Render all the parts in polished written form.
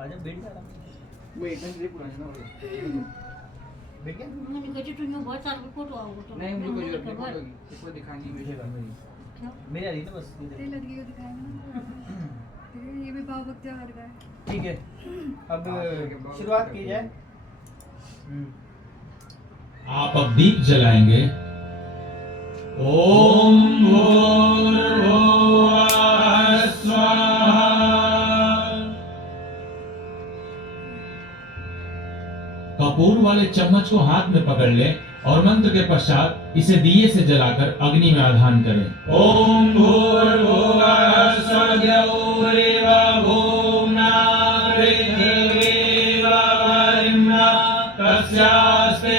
आजा बैठ जा आराम से। वो एक घंटे पुराना ना हो बैठ गया? मैंने कहा तुम बहुत सारे फोटो आओगे तो नहीं मुझे कोई जरूरत नहीं खबर पड़ेगी इसको दिखानी है मुझे क्यों मेरी आ रही ना बस ये तेल देखो। लड़की को दिखाएंगे ना ये भी भाव भक्ति कर रहा है। ठीक है अब शुरुआत की जाए। आप अब दीप जलाएंगे। ओम भूर्भुवः स्वाहा। कपूर वाले चम्मच को हाथ में पकड़ ले और मंत्र के पश्चात इसे दिए से जलाकर अग्नि में आधान करें। ओम भूर्भुवः स्वगौरेव भूम्ना पृथिवी वरिम्ना तस्यास्ते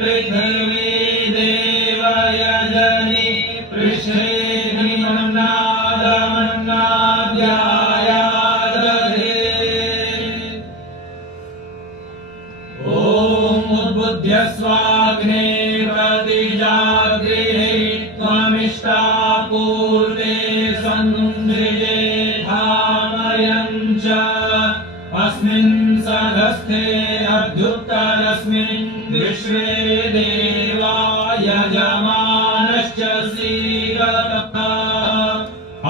पृथिवी देव यजनि पृष्ठे हिमन्नादमन्नाद्यायादधे। ओम उद्बुद्ध्य स्वाग्ने प्रतिजागृहे त्वमिष्टा पूर्वे सन्धृजे धामयञ्च अस्मिन् सदस्थे अभ्युत्तरस्मिन् विश्वे देवा यजमानश्च सीदतः।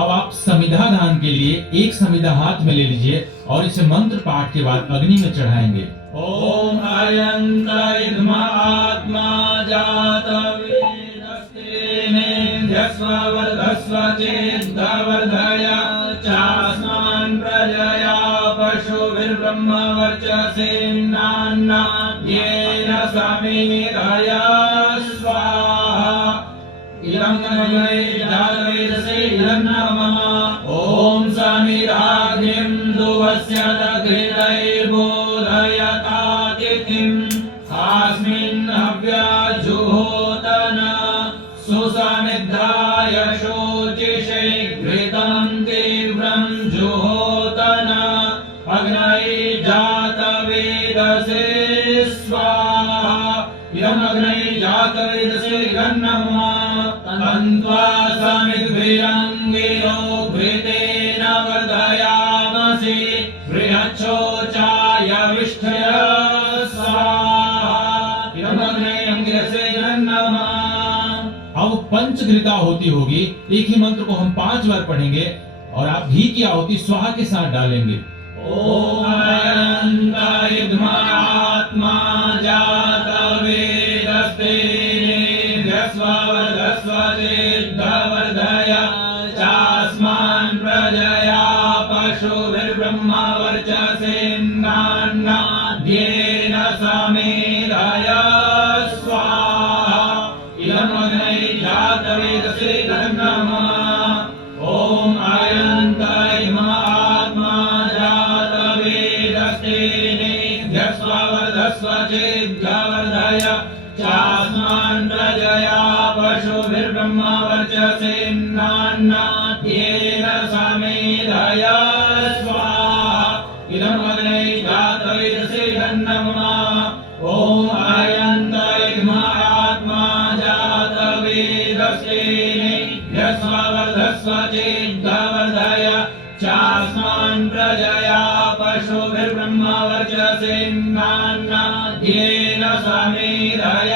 अब आप समिधा दान के लिए एक समिधा हाथ में ले लीजिए और इसे मंत्र पाठ के बाद अग्नि में चढ़ाएंगे। ओम अयंत इद्म आत्मा जातवेदस्तेनेन्द्यस्ववर्धस्व चेद्वर्धय चास्मान् प्रजया पशुभिर्ब्रह्म वर्चसेनान्ना येन समेधय स्वाहा। इदं जातवेदसे इदं नमः। ओम समिधाग्निं दुवस्य दघृतैर्बोधयतातिथिम् अस्मिन् हव्याजुहोतन सुसमिद्धाय शोचिषे घृतं तीव्रं जुहोतन अग्नये जातवेदसे स्वाहा। इदम् अग्नये जातवेदसे इदं नमः। तन्त्वा समिद्भिरङ्गिरो घृतेन वर्धयामसि बृहच्छोचाय विष्ठय स्वाहा। इदम् अग्नये अंगिरसे इदं नमः। अब पंचघृता होती होगी। एक ही मंत्र को हम 5 बार पढ़ेंगे और आप घी की आहुति स्वाहा के साथ डालेंगे। ओम अयंत इद्म आत्मा जातवेदस्तेनेन्द्यस्ववर्धस्व चेद्वर्धय चास्मान् प्रजया पशुभिर्ब्रह्म वर्चसेनान्नाद्येन समेधय स्वाहा। इदम् अग्नये जातवेदसे इदं नमः। ओम अयंत इद्म आत्मा जातवेदस्तेनेन्द्यस्ववर्धस्व चेद्वर्धय चास्मान् प्रजया पशुभिर्ब्रह्म वर्चसेनान्नाद्येन समेधय स्वाहा। इदम् अग्नये जातवेदसे इदं नमः। ओम अयंत इद्म आत्मा जातवेदस्तेनेन्द्यस्ववर्धस्व चेद्वर्धय चास्मान् प्रजया पशुभिर्ब्रह्म वर्चसेनान्नाद्येन समेधय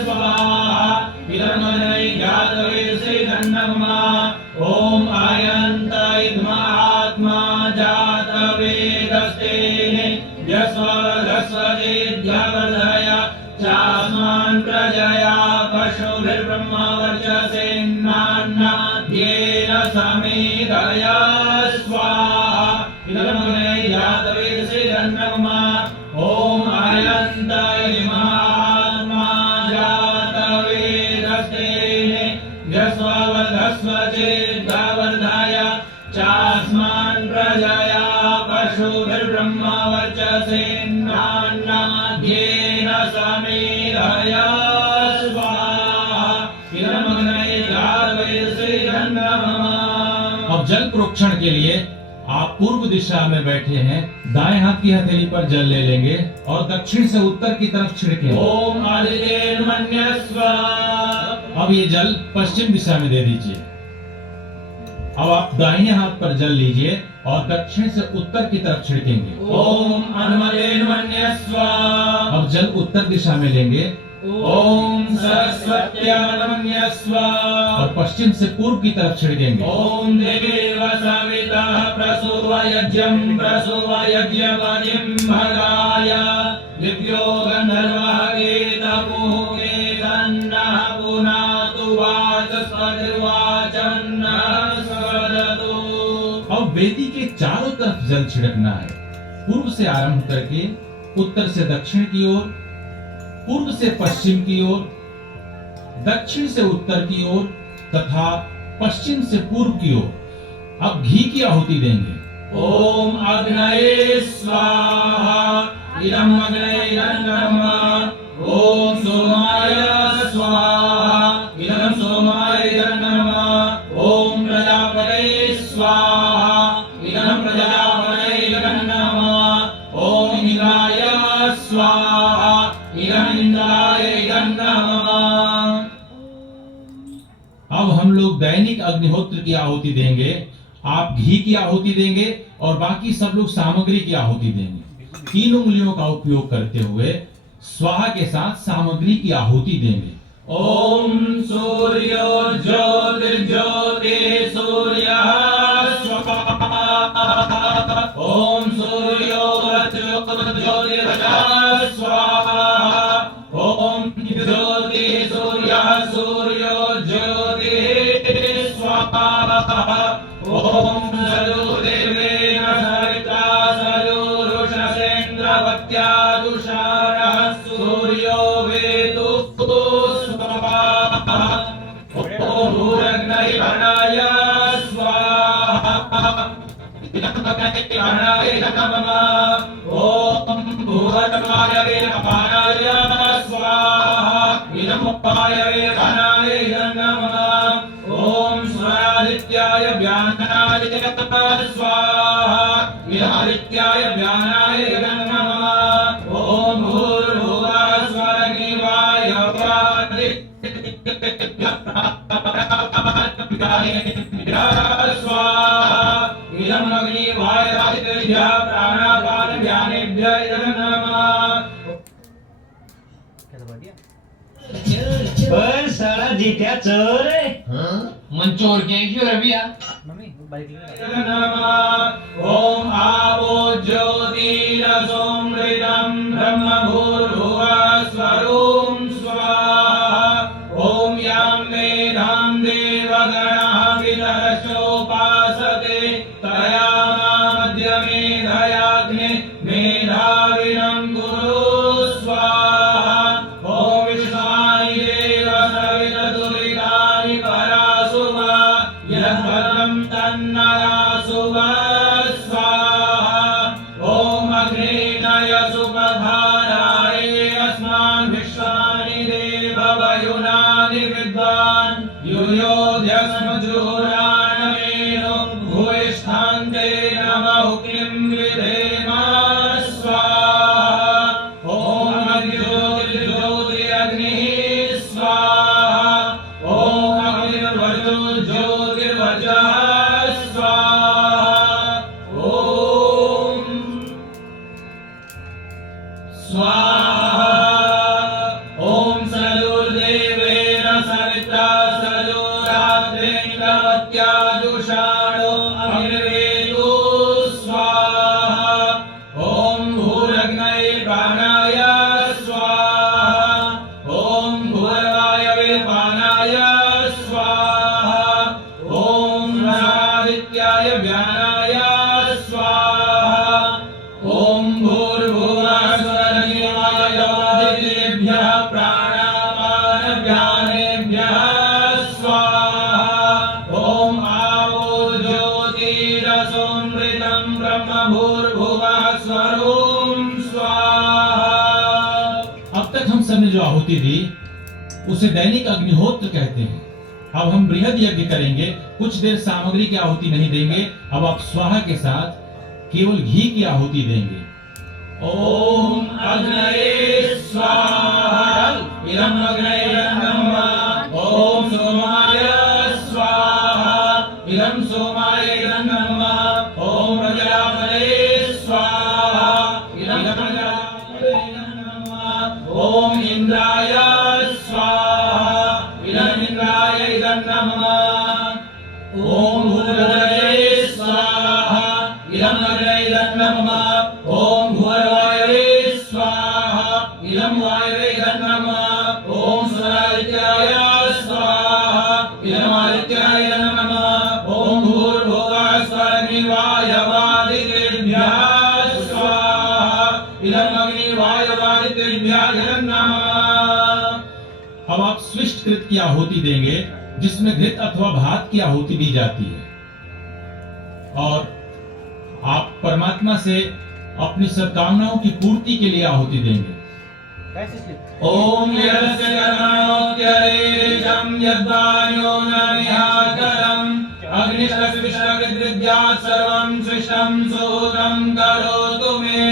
स्वाहा। इदम् अग्नये जातवेदसे इदं नमः। ओम अयंत इद्म आत्मा जातवेदस्तेनेन्द्यस्ववर्धस्व चेद्वर्धय चास्मान् प्रजया पशुभिर्ब्रह्म वर्चसेनान्नाद्येन समेधय स्वाहा। इदम् अग्नये जातवेदसे इदं नमः। ओम अयंत इद्म आत्मा जातवेदस्तेनेन्द्यस्ववर्धस्व चेद्वर्धय चास्मान् प्रजया पशुभिर्ब्रह्म वर्चसेनान्नाद्येन समेधय स्वाहा। इदम् अग्नये जातवेदसे इदं नमः। अब जल प्रोक्षण के लिए आप पूर्व दिशा में बैठे हैं। दाएं हाथ की हथेली पर जल ले लेंगे और दक्षिण से उत्तर की तरफ छिड़कें। ओम आदित्येर्मन्यस्व। अब ये जल पश्चिम दिशा में दे दीजिए। अब आप दाहिने हाथ पर जल लीजिए और दक्षिण से उत्तर की तरफ छिड़केंगे। ओम अनुमलेन्मन्यस्व। अब जल उत्तर दिशा में लेंगे ओम सरस्वत्यान्मन्यस्व। और पश्चिम से पूर्व की तरफ छिड़केंगे। ओम देव सविता प्रसूव यज्ञं प्रसूव यज्ञपतिं भगाय दिव्यो गन्धर्वः केतपुः केतन्नः पुनातु वाचस्पतिर्वाचन्नः स्वदतु। अब वेदी के चारों तरफ जल छिड़कना है। पूर्व से आरंभ करके उत्तर से दक्षिण की ओर, पूर्व से पश्चिम की ओर, दक्षिण से उत्तर की ओर तथा पश्चिम से पूर्व की ओर। अब घी की आहुति देंगे। ओम अग्नये स्वाहा इदं अग्नये नमः। ओम सोमाय स्वाहा इदं सोमाय नमः। ओम प्रजापतये स्वाहा इदं प्रजापतये नमः। ओम इंद्राय स्वाहा इदं इंद्राय नमः। अब हम लोग दैनिक अग्निहोत्र की आहुति देंगे। आप घी की आहुति देंगे और बाकी सब लोग सामग्री की आहुति देंगे। 3 उंगलियों का उपयोग करते हुए स्वाहा के साथ सामग्री की आहुति देंगे। ओम सूर्यो ज्योतिर्ज्योतिः सूर्यः स्वाहा। ओम सूर्यो ज्योतिर्ज्योतिर्जः स्वाहा। ओम ज्योतिः सूर्यः सूर्यो ज्योतिः स्वाहा। ओम सयोदेवेन सविता सयोरुषसेन्द्रवत्या तुषारः सूर्यो वेदु स्वाहा। ओम भूरग्निर्भणाय स्वाहा इदमग्निर्भणाय नमः। ओम भूवत्वाय पानाय स्वाहा इदमुपाय पानाय नमः। ओम स्वरादित्याय व्यानाय स्वाहा इदमादित्याय व्यानाय नमः। ओम भूर्भुवः स्वरग्निवाय स्वाहा इदम् अग्निवाय राजतेभ्यः प्राणापानव्यानेभ्यः नमः। क्या दबा दिया? पर साला जीत्या चोर है। मन चोर के क्यों रबिया? मम्मी वो बाइक लेके नमः। ओम आवो ज्योतिरसोमृतं ब्रह्म भूर्भुवः स्वरूं स्वाहा। ओम यां मेधां देवगणः विदर्शोपासते तया मध्य मेधयाग्ने मेधाविनं कुरु स्वाहा। ओम विश्वानि देव सवितदुरितानि परासुवा यद्भद्रं तन्नरासुवा स्वाहा। ओम अग्नेय सुपधाराय अस्मान् विश्वानि देव वयुनानि विद्वान् युयोध्यस्मजुराणमेनो भूयिष्ठान्ते नमः क्लीं विधेम स्वाहा। ओम ज्योतिर्ज्योतिरग्निः स्वाहा। ओम अग्निर्वजो ज्योतिर्वजः स्वाहा। ओम स्वाहा। ओम सयोर्देवेन सविता सयोरात्रेन्द्रवत्या जुषाणो अग्निर्वेदो स्वाहा। ओम भूरग्नये प्राणाय स्वाहा। ओम भूर्वायवे पानाय स्वाहा। ओम रादित्याय व्यानाय स्वाहा। ओम भूर्भुवः स्वरग्निवाय दिव्येभ्यः प्राणापानव्यानेभ्यः स्वाहा। ओम आवो ज्योतिरसोमृतं ब्रह्म भूर्भुवः स्वरूं स्वाहा। अब तक हम सब ने जो आहुति दी उसे दैनिक अग्निहोत्र कहते हैं। अब हम बृहद यज्ञ करेंगे। कुछ देर सामग्री की आहुति नहीं देंगे। अब आप स्वाहा के साथ केवल घी की आहुति देंगे। ओम अग्नये स्वाहा इदम् अग्नये नमः। ओम सोमाय स्वाहा इदं सोमाय नमः। ओम नमः ओम भूर्वायवे स्वाहा इदं वायवे नमः ओम सुरादित्याय स्वाहा इदं आदित्याय नमः ओम भूर्भुवः स्वरग्निवायवादितेभ्यः स्वाहा इदं अग्निवायवादितेभ्यः नमः। अब आप स्विष्ट कृत की आहुति देंगे जिसमें घृत अथवा भात की आहुति दी जाती है और आप परमात्मा से अपनी सद्कामनाओं की पूर्ति के लिए आहुति देंगे। कैसे स्लिप ओम यस्य कर्मणोत्यरेजं यद्वायो न विहाकरम् अग्निष्टस्विष्टकृद्विद्यात् सर्वं स्विष्टं सुहृतं करोतु मे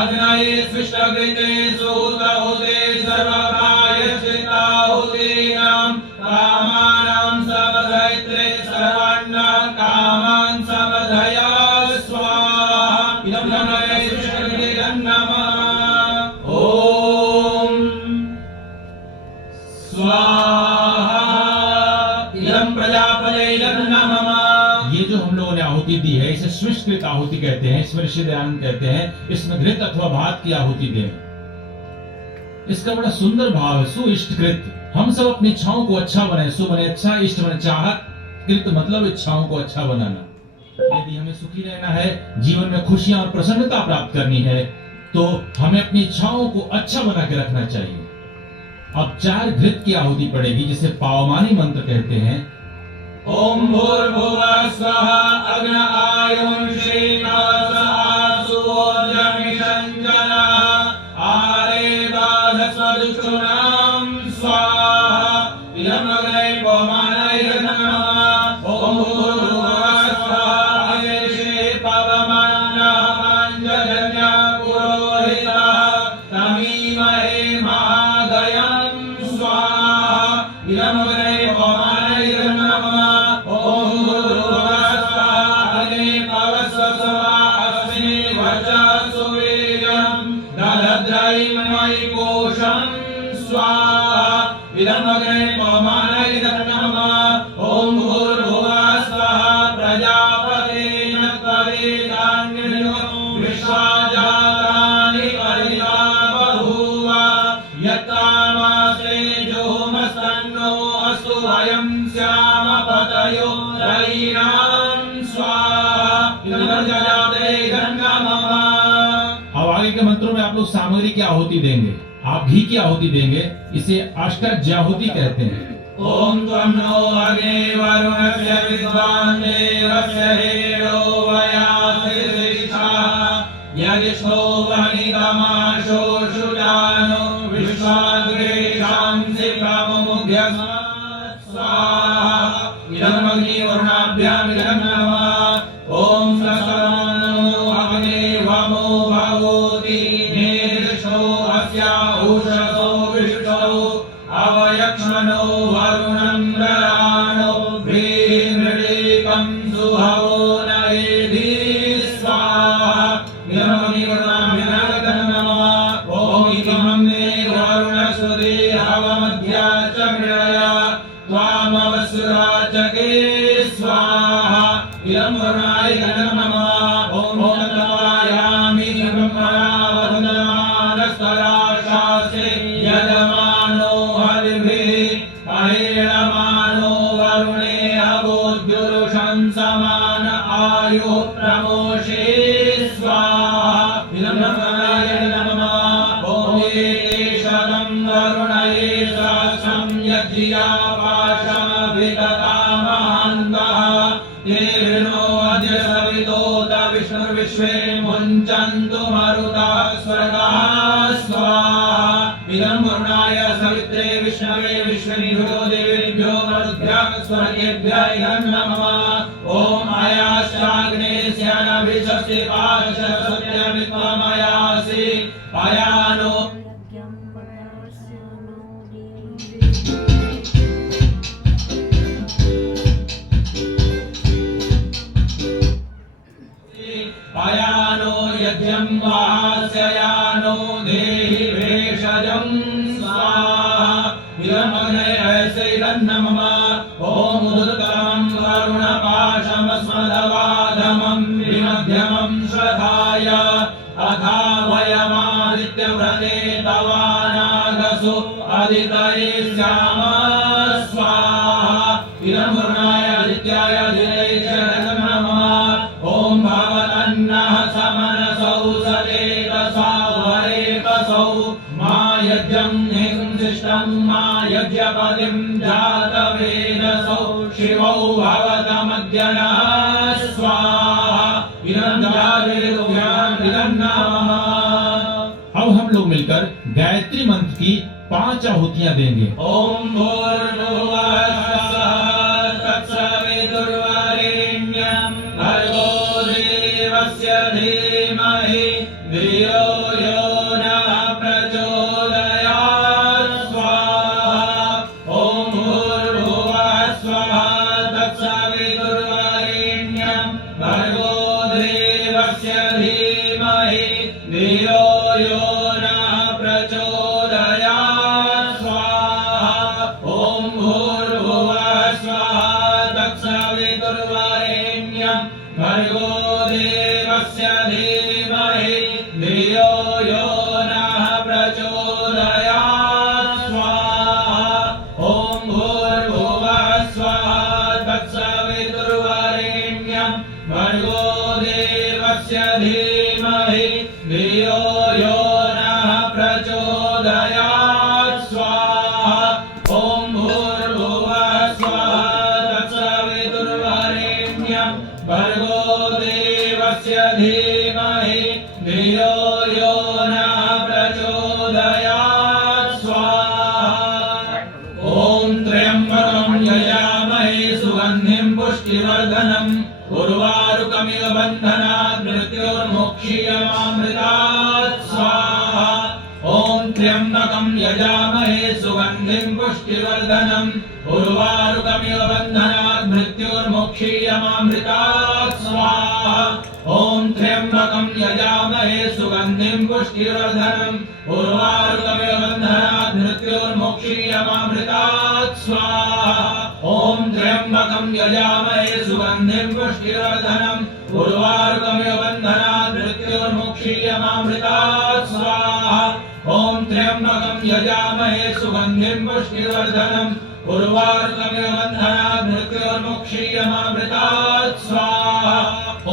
अग्नये स्विष्टकृते सुहृतहुते सर्वप्रायश्चित्ताहुतीनां कामानां समधयत्रे सर्वाण्णां कामान् समधया स्वाहा इदं नमः स्विष्टकृते नमः ओम स्वाहा इदं प्रजापतये नमः। ये जो हम लोगों ने आहुति दी है इसे स्विष्कृत आहुति कहते हैं, ईश्वर दयानंद कहते हैं। इसमें घृत अथवा भात की आहुति दें। इसका बड़ा सुंदर भाव है, सुइष्टकृत। हम सब अपनी इच्छाओं को अच्छा बनाए, सु बने अच्छा, इष्ट बने चाहत, कृत मतलब इच्छाओं को अच्छा बनाना। यदि हमें सुखी रहना है, जीवन में खुशियां और प्रसन्नता प्राप्त करनी है, तो हमें अपनी इच्छाओं को अच्छा बना के रखना चाहिए। अब 4 घृत की आहुति पड़ेगी जिसे पावमानी मंत्र कहते हैं। ओम भूर्भुवः स्वः अग्न आयुष्येनासुवोर्जमिषञ्जना आरेवाधस्वदुष्टूनां स्वाहा इदं अग्नये पवमानये नमः ओम भूर्भुवः स्वः अग्निर्षे पवमानः पञ्चजन्य पुरोहितः तमीमहे महागयं स्वाहा इदं अग्नये पवमानये नमः ओम भूर्भुवः स्वः अग्ने पवस्वस्वा अस्मिन् वचसुवीर्यं ददद्रयिं मयि कोशं स्वाहा इदं अग्नये पवमानये नमः ओम भूर्भुवः स्वः प्रजापतेन त्वरेतान्यो विश्वाजातानि परिता बभूव यत्तामासे जोमस्तन्नो अस्तु वयं स्याम पतयो रयिणां स्वाहा इदं प्रजापतये नमः। अब आगे के मंत्रों में आप लोग सामग्री की आहुति देंगे। आप घी की आहुति देंगे, इसे अष्टज्याहुति कहते हैं। ओम त्वं नो अग्ने वरुणस्य विद्वान् देवस्य हेरो वयासिरिषा यदिष्ठो वनितमाशो शुजानो विश्वाद्वेषांसि प्रमुद्यस्म स्वाहा इदं अग्निवरुणाभ्याम् इदं नमः ओम ससनो अग्ने वमो भगोति निर्दिशो अस्या उषसो विष्णो अवयक्ष्मनो वरुणं रराणो भीमृळीकं सुहवो न एधि स्वाहा इदं अग्निवरुणाभ्याम् नमः ओम इमं मे वरुणसुदे हवमध्या च मृळया त्वामवसुराचके स्वाहा इदं वरुणाय नमः ओम तत्वायामि ब्रह्मणावधमानस्तराशासे यजमानो हरिभिः अहेळमानो वरुणे अवोद्युरुषं समान आयुः प्रमोषे स्वाहा इदं वरुणाय नमः ओम एतेषदं वरुणये सहस्रं यज्ञया पाशमभिदतामहन्तः ते विष्णो अद्य सवितोत विष्णुर्विश्वे मुञ्चन्तु मरुतः स्वर्गः स्वाहा इदं वरुणाय सवित्रे विष्णवे विश्वनिभ्यो देवेभ्यो मरुद्भ्यः स्वर्गेभ्यः इदं नमः ओम आयास्याग्ने स्यानभिषस्ति पाशसत्यमित्वमयासि पायानो यज्ञं वरस्य नो पायानो यज्ञं वास्ययानो देहि भेषजं स्वाहा इदं अग्नये ऐसे इदं नमः ओम उदुत्तमं वरुणपाशमस्मदवाधमं विमध्यमं श्रद्धा स्वाहाय अघावयमादित्यव्रते तवानागसु अदितये स्याम स्वाहा इदमुर्नाय आदित्याय दिनेशाय नमः ॐ भवतन्नः समनसौ सदेतसा वरेतसौ मा यज्ञं निंसिष्टं मा यज्ञपतिं जातवेदसौ शिवौ भवतमद्यनः स्वाहा इदं जातवेदोऽयम् इदं नमः। अब हम लोग मिलकर गायत्री मंत्र की 5 आहुतियां देंगे। ओम भूर्भुवः स्वः तत्सवितुर्वरेण्यं भर्गो देवस्य धीमहि धियो यो नः प्रचोदयात् स्वाहा। ओम भूर्भुवः स्वः तत्सवितुर्वरेण्यं भर्गो देवस्य धीमहि धियो यो नः प्रचोदयात् स्वाहा। ओम भूर्भुवः स्वः तत्सवितुर्वरेण्यं भर्गो देवस्य धीमहि धियो यो नः प्रचोदयात् स्वाहा। ओम भूर्भुवः स्वः तत्सवितुर्वरेण्यं भर्गो देवस्य धीमहि धियो यो नः प्रचोदयात् स्वाहा। ओम भूर्भुवः स्वः तत्सवितुर्वरेण्यं भर्गो देवस्य धीमहि धियो यो नः प्रचोदयात् स्वाहा। ओम त्र्यंबकं यजामहे सुगंधिं पुष्टिवर्धनम् उर्वारुकमिव बन्धनात् मृत्योर्मुक्षीयमामृतात् स्वाहा। ओम त्र्यंबकं यजामहे सुगंधिं पुष्टिवर्धनम् उर्वारुकमिव बन्धनात् मृत्योर्मुक्षीयमामृतात् स्वाहा। ओम त्र्यंबकं यजामहे सुगंधिं पुष्टिवर्धनम् उर्वारुकमिव बन्धनात् मृत्योर्मुक्षीयमामृतात् स्वाहा। ओम त्र्यंबकं यजामहे सुगंधिं पुष्टिवर्धनम् उर्वारुकमिव बन्धनात् मृत्योर्मुक्षीयमामृतात् स्वाहा। ओम त्र्यंबकं यजामहे सुगंधिं पुष्टिवर्धनम् उर्वारुकमिव बन्धनात् मृत्योर्मुक्षीयमामृतात् स्वाहा।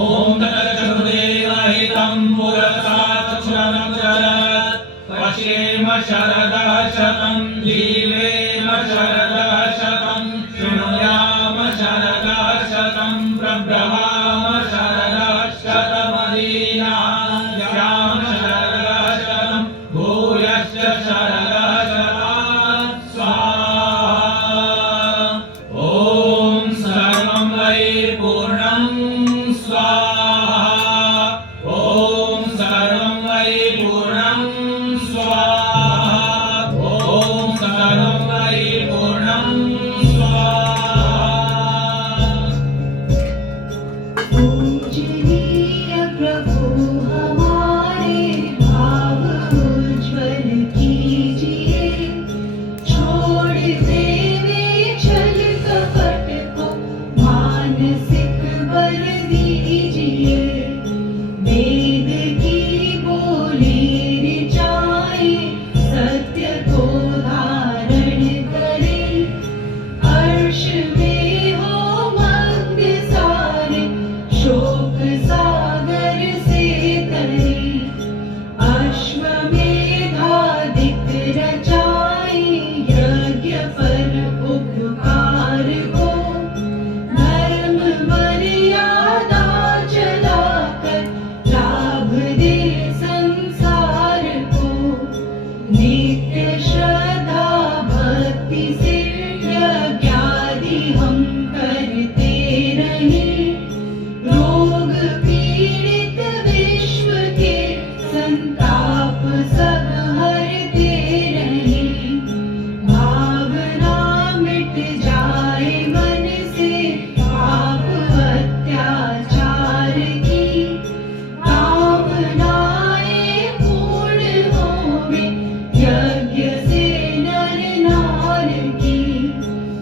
ओम तत्सवितुर्वरेण्यं पुरसा चक्षुरनुचरत् पश्येम शरदः शतं जीवेम शरदः शतं शृणुयाम शरदः शतं प्रब्रवाम शरदः शतमदीनां याम शरदः शतं भूयश्च शरदः शतं स्वाहा। ओम सर्वं वै पूर्णं स्वाहा। ओम सर्वं वै पूर्णं स्वाहा। ओम सर्वं वै पूर्णं स्वाहा। पूजनीय प्रभु हमारे भाव उज्ज्वल कीजिए, छोड़ देवे छल कपट को मानसिक बल दीजिए। वेद की बोली ऋचाएं सत्य को धारण करें, अर्श में हो मग्न सारे शोक सागर से तरें। अश्वमेधादिक रचाएं यज्ञ पर उपकार को, धर्म मर्यादा चलाकर लाभ दे संसार को। नित्य श्रद्धा भक्ति से यज्ञादि हम करते रहें, रोग पीड़ित विश्व के संतान